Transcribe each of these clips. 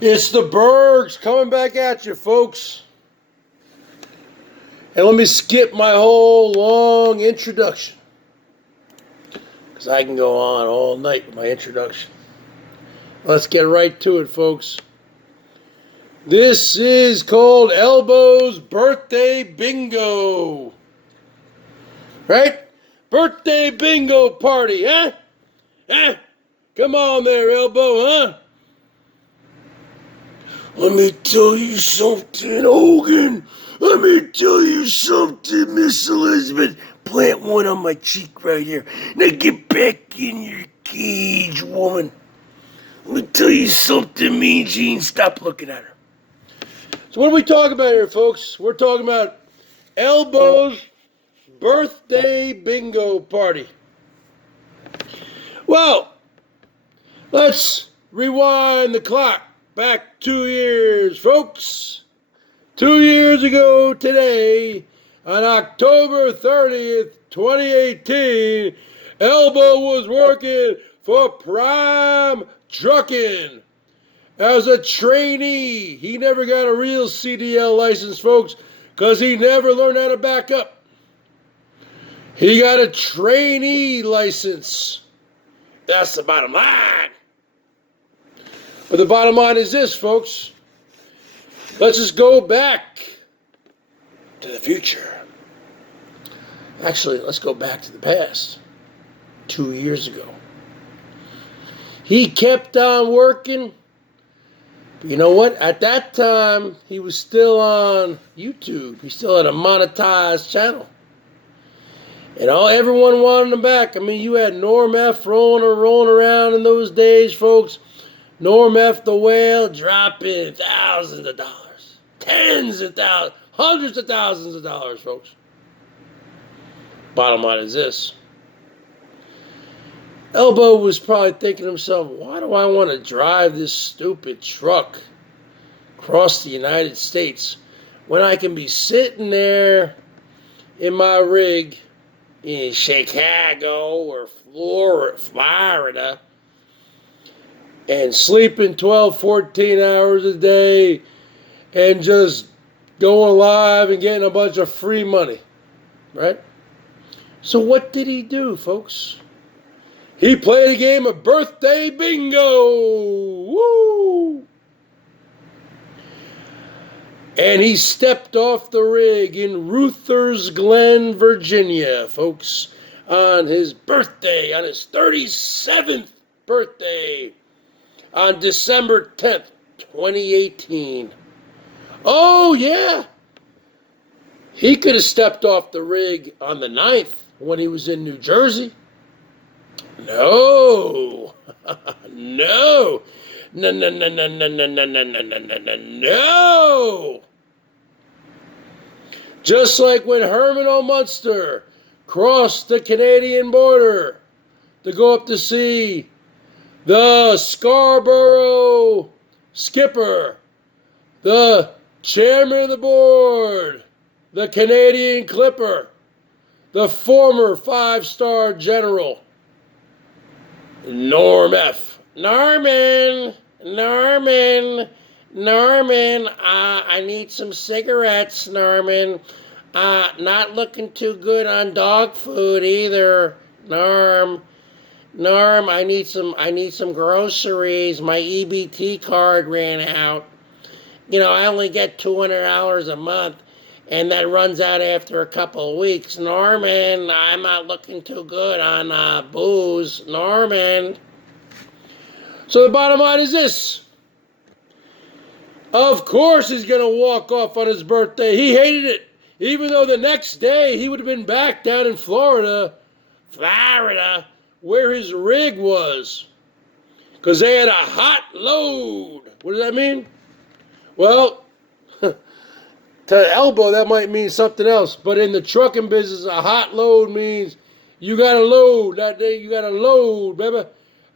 It's the Bergs coming back at you, folks. And let me skip my whole long introduction, because I can go on all night with my introduction. Let's get right to it, folks. This is called Elbo's Birthday Bingo. Right? Birthday bingo party, huh? Huh? Come on there, Elbo, huh? Let me tell you something, Hogan. Let me tell you something, Miss Elizabeth. Plant one on my cheek right here. Now get back in your cage, woman. Let me tell you something, Mean Gene. Stop looking at her. So what are we talking about here, folks? We're talking about Elbo's birthday bingo party. Well, let's rewind the clock back 2 years, folks. 2 years ago today, on October 30th, 2018, Elbo was working for Prime Trucking as a trainee. He never got a real CDL license, folks, because he never learned how to back up. He got a trainee license. That's the bottom line. But the bottom line is this, folks. Let's just go back to the future. Actually, let's go back to the past. 2 years ago. He kept on working. But you know what? At that time, he was still on YouTube. He still had a monetized channel. And everyone wanted him back. I mean, you had Norm F. rolling around in those days, folks. Norm F. the Whale dropping thousands of dollars. Tens of thousands. Hundreds of thousands of dollars, folks. Bottom line is this. Elbo was probably thinking to himself, why do I want to drive this stupid truck across the United States when I can be sitting there in my rig in Chicago or Florida and sleeping 12, 14 hours a day and just going live and getting a bunch of free money, right? So what did he do, folks? He played a game of birthday bingo. Woo! And he stepped off the rig in Ruthers Glen, Virginia, folks, on his birthday, on his 37th birthday, on December 10th, 2018. Oh, yeah. He could have stepped off the rig on the 9th when he was in New Jersey. No. No. No. Just like when Herman O. Munster crossed the Canadian border to go up to see the Scarborough skipper, the chairman of the board, the Canadian Clipper, the former 5-star general, Norm F. Norman, I need some cigarettes, Norman. Not looking too good on dog food either, Norm, I need some groceries. My EBT card ran out. I only get $200 a month, and that runs out after a couple of weeks. Norman, I'm not looking too good on booze. Norman. So the bottom line is this. Of course he's going to walk off on his birthday. He hated it. Even though the next day he would have been back down in Florida, where his rig was. Because they had a hot load. What does that mean? Well, to Elbo, that might mean something else. But in the trucking business, a hot load means you got a load that day. You got a load, baby,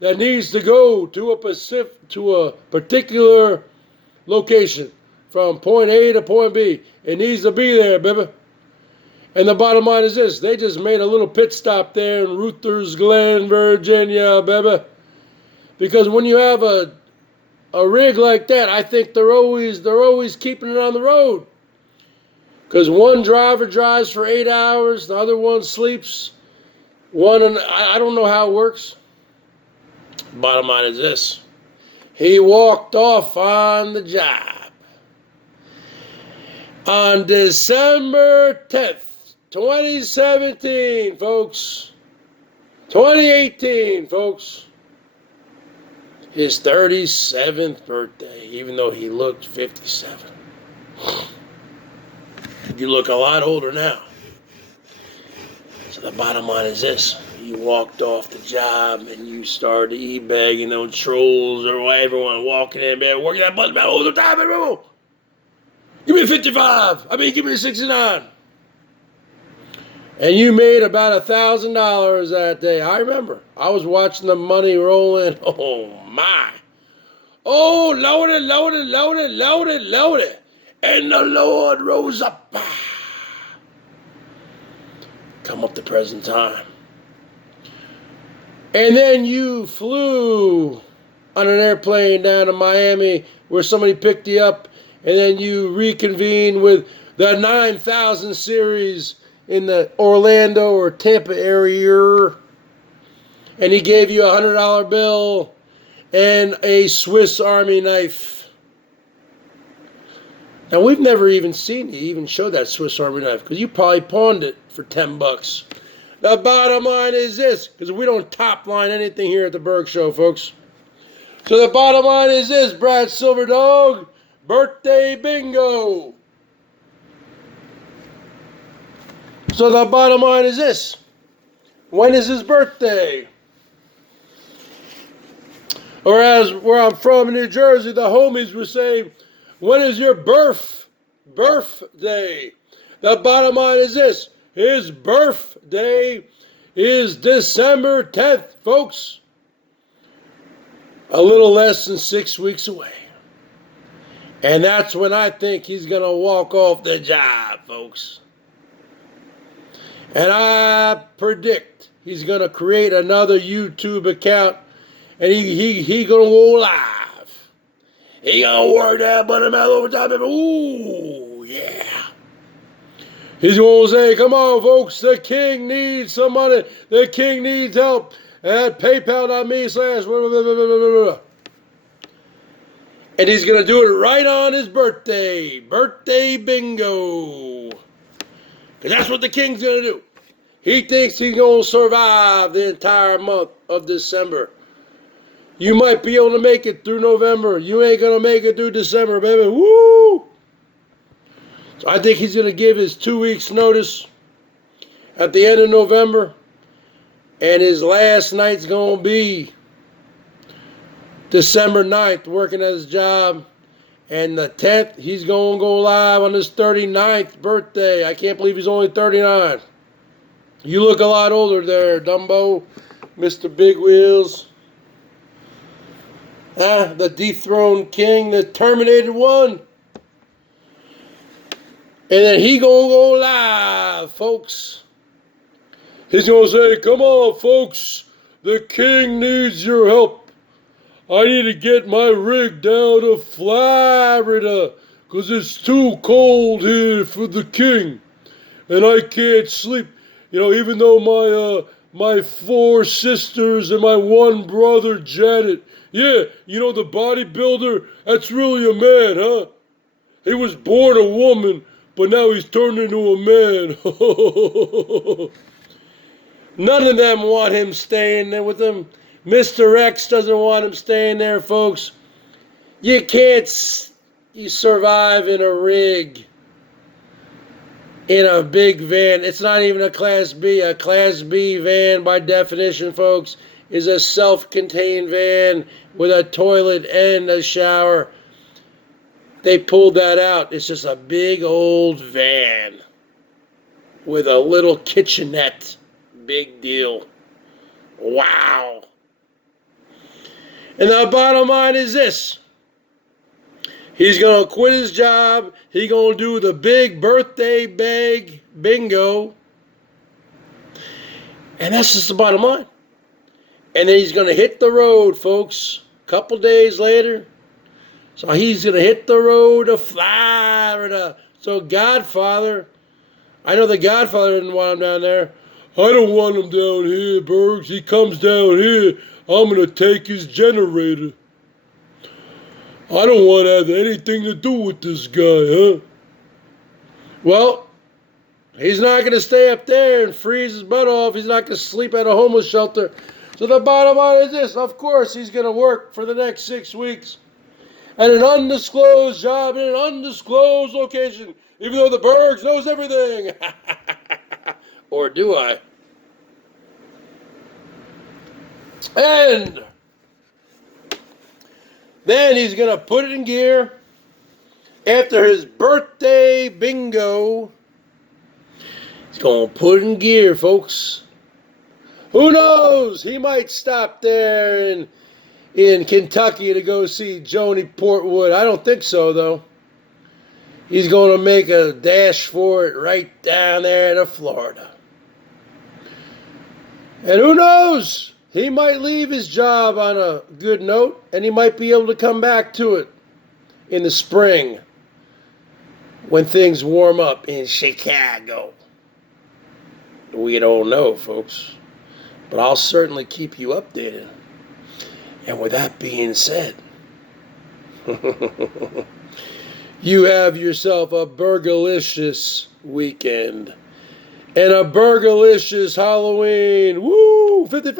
that needs to go to a particular location from point A to point B. It needs to be there, baby. And the bottom line is this. They just made a little pit stop there in Ruthers Glen, Virginia, baby. Because when you have a a rig like that, I think they're always keeping it on the road. Because one driver drives for 8 hours, the other one sleeps. I don't know how it works. Bottom line is this. He walked off on the job. On December 10th, 2017, folks. 2018, folks. His 37th birthday, even though he looked 57. You look a lot older now. So the bottom line is this. You walked off the job and you started e-bagging those trolls or everyone walking in, man, working that button all the time, bro. Give me a 55. Give me a 69. And you made about $1,000 that day. I remember. I was watching the money rolling. Oh, my. Oh, loaded, loaded, loaded, loaded, loaded. And the Lord rose up. Come up to present time. And then you flew on an airplane down to Miami where somebody picked you up. And then you reconvened with the 9,000 series in the Orlando or Tampa area. And he gave you a $100 bill and a Swiss Army knife. Now, we've never even seen you even show that Swiss Army knife because you probably pawned it for $10. The bottom line is this, because we don't top line anything here at the BERGS Show, folks. So the bottom line is this, Brad Silverdog, birthday bingo. So the bottom line is this. When is his birthday? Or as where I'm from in New Jersey, the homies would say, when is your birthday? The bottom line is this. His birthday is December 10th, folks. A little less than 6 weeks away. And that's when I think he's going to walk off the job, folks. And I predict he's going to create another YouTube account and he going to go live. He going to work that buttermouth overtime. Ooh, yeah. He's going to say, come on, folks, the king needs some money. The king needs help at PayPal.me/ And he's going to do it right on his birthday. Birthday bingo. Because that's what the king's going to do. He thinks he's going to survive the entire month of December. You might be able to make it through November. You ain't going to make it through December, baby. Woo! So I think he's going to give his 2 weeks notice at the end of November. And his last night's going to be December 9th, working at his job. And the 10th, he's going to go live on his 39th birthday. I can't believe he's only 39. You look a lot older there, Dumbo, Mr. Big Wheels. The dethroned king, the terminated one. And then he gonna go live, folks. He's gonna say, come on, folks. The king needs your help. I need to get my rig down to Florida because it's too cold here for the king. And I can't sleep. You know, even though my 4 sisters and my 1 brother, Janet. Yeah, you know, the bodybuilder, that's really a man, huh? He was born a woman, but now he's turned into a man. None of them want him staying there with them. Mr. X doesn't want him staying there, folks. You can't survive in a rig. In a big van. It's not even a Class B. A Class B van, by definition, folks, is a self-contained van with a toilet and a shower. They pulled that out. It's just a big old van with a little kitchenette. Big deal. Wow. And the bottom line is this. He's going to quit his job. He's going to do the big birthday bag bingo. And that's just the bottom line. And then he's going to hit the road, folks. A couple days later, So he's going to hit the road to Florida. So Godfather, I know the Godfather didn't want him down there. I don't want him down here, Bergs. He comes down here, I'm going to take his generator. I don't want to have anything to do with this guy, huh? Well, he's not going to stay up there and freeze his butt off. He's not going to sleep at a homeless shelter. So the bottom line is this. Of course, he's going to work for the next 6 weeks at an undisclosed job in an undisclosed location, even though the Bergs knows everything. Or do I? And then he's going to put it in gear after his birthday bingo. He's going to put it in gear, folks. Who knows? He might stop there in Kentucky to go see Joni Portwood. I don't think so, though. He's going to make a dash for it right down there to Florida. And who knows? He might leave his job on a good note, and he might be able to come back to it in the spring when things warm up in Chicago. We don't know, folks. But I'll certainly keep you updated. And with that being said, you have yourself a burgalicious weekend and a burgalicious Halloween. Woo! 55!